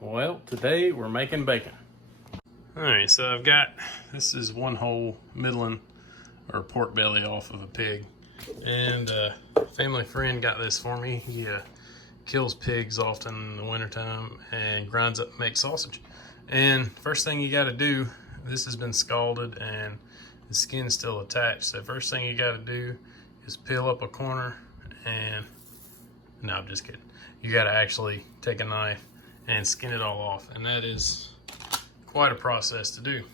Well, today we're making bacon. All right, so I've got, this is one whole middling or pork belly off of a pig. And a family friend got this for me. He kills pigs often in the wintertime and grinds up and makes sausage. And first thing you gotta do, this has been scalded and the skin's still attached. So first thing you gotta do is peel up a corner and, no, I'm just kidding. You gotta actually take a knife and skin it all off. And that is quite a process to do.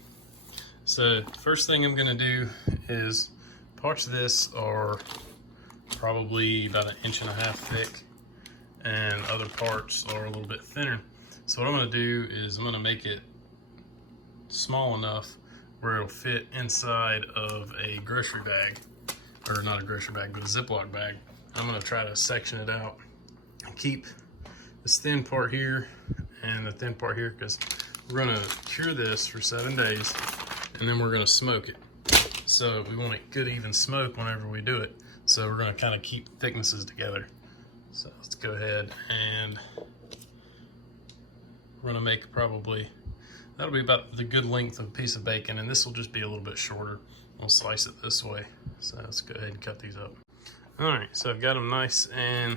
So first thing I'm gonna do is parts of this are probably about 1.5 inches thick and other parts are a little bit thinner. So what I'm gonna do is I'm gonna make it small enough where it'll fit inside of a grocery bag, or not a grocery bag, but a Ziploc bag. I'm gonna try to section it out and keep this thin part here and the thin part here, because we're gonna cure this for 7 days and then we're gonna smoke it. So we want a good even smoke whenever we do it. So we're gonna kind of keep thicknesses together. So let's go ahead and we're gonna make probably, that'll be about the good length of a piece of bacon, and this will just be a little bit shorter. We'll slice it this way. So let's go ahead and cut these up. All right, so I've got them nice and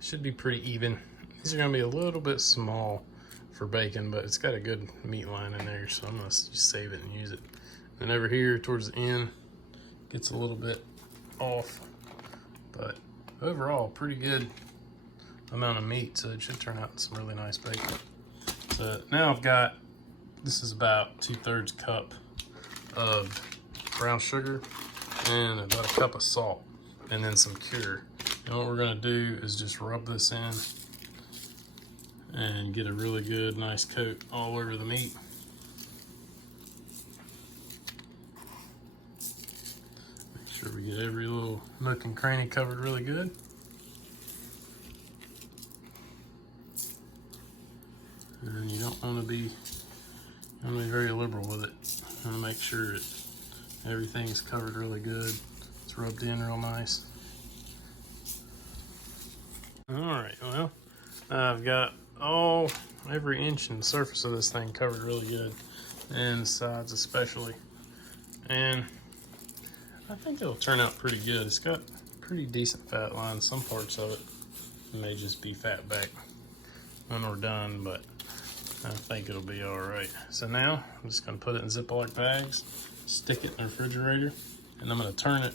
should be pretty even. These are gonna be a little bit small for bacon, but it's got a good meat line in there, so I'm gonna just save it and use it. And over here towards the end, gets a little bit off, but overall pretty good amount of meat, so it should turn out some really nice bacon. So now I've got, this is about 2/3 cup of brown sugar and about a cup of salt, and then some cure. And what we're gonna do is just rub this in and get a really good nice coat all over the meat. Make sure we get every little nook and cranny covered really good. And you don't want to be very liberal with it. You want to make sure that everything's covered really good. It's rubbed in real nice. All right, well, I've got every inch in the surface of this thing covered really good, and the sides especially. And I think it'll turn out pretty good. It's got pretty decent fat lines. Some parts of it may just be fat back when we're done, but I think it'll be all right. So now I'm just gonna put it in Ziploc bags, stick it in the refrigerator, and I'm gonna turn it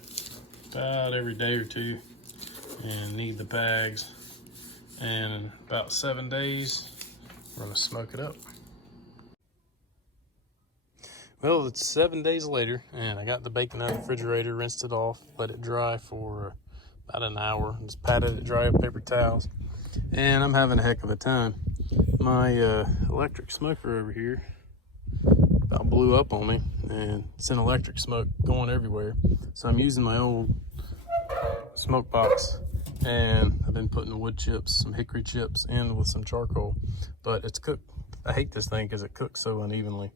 about every day or two and knead the bags. And in about 7 days, we're gonna smoke it up. Well, it's 7 days later, and I got the bacon out of the refrigerator, rinsed it off, let it dry for about an hour, just patted it dry with paper towels, and I'm having a heck of a time. My electric smoker over here about blew up on me, and it's an electric smoke going everywhere. So I'm using my old smoke box, and I've been putting wood chips, some hickory chips in with some charcoal, but it's cooked. I hate this thing because it cooks so unevenly.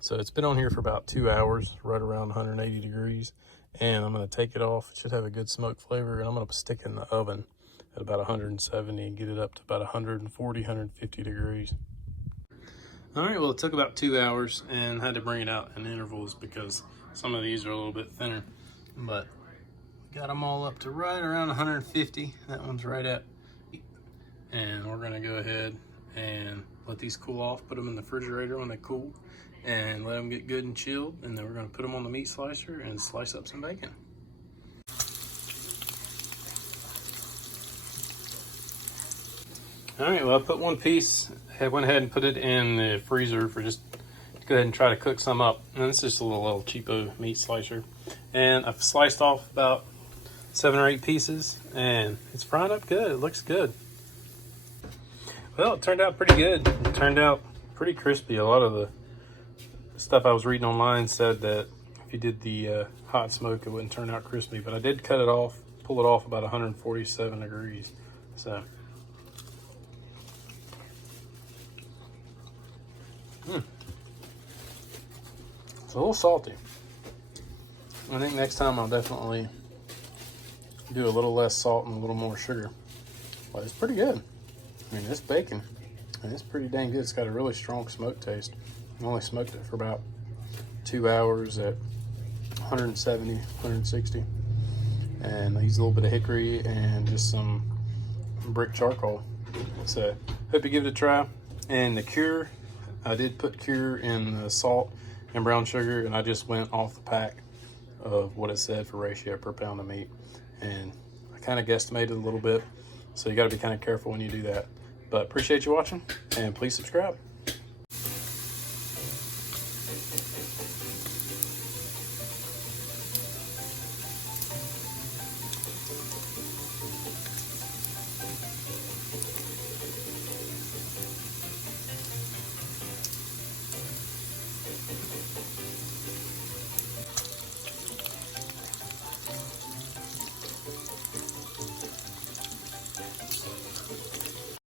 So it's been on here for about 2 hours, right around 180 degrees, and I'm gonna take it off. It should have a good smoke flavor, and I'm gonna stick it in the oven at about 170 and get it up to about 140, 150 degrees. All right, well, it took about 2 hours and had to bring it out in intervals because some of these are a little bit thinner, but got them all up to right around 150. That one's right at. And we're gonna go ahead and let these cool off, put them in the refrigerator when they cool, and let them get good and chilled. And then we're gonna put them on the meat slicer and slice up some bacon. All right, well, I put one piece, I went ahead and put it in the freezer for just to go ahead and try to cook some up. And it's just a little cheapo meat slicer. And I've sliced off about 7 or 8 pieces, and it's frying up good. It looks good. Well, it turned out pretty good. It turned out pretty crispy. A lot of the stuff I was reading online said that if you did the hot smoke, it wouldn't turn out crispy, but I did cut it off, pull it off about 147 degrees. So it's a little salty. I think next time I'll definitely do a little less salt and a little more sugar. But it's pretty good. I mean, this bacon And it's pretty dang good. It's got a really strong smoke taste. I only smoked it for about 2 hours at 170, 160. And I used a little bit of hickory and just some brick charcoal. So hope you give it a try. And the cure, I did put cure in the salt and brown sugar, and I just went off the pack of what it said for ratio per pound of meat. And I kind of guesstimated a little bit, so you got to be kind of careful when you do that. But appreciate you watching, and please subscribe.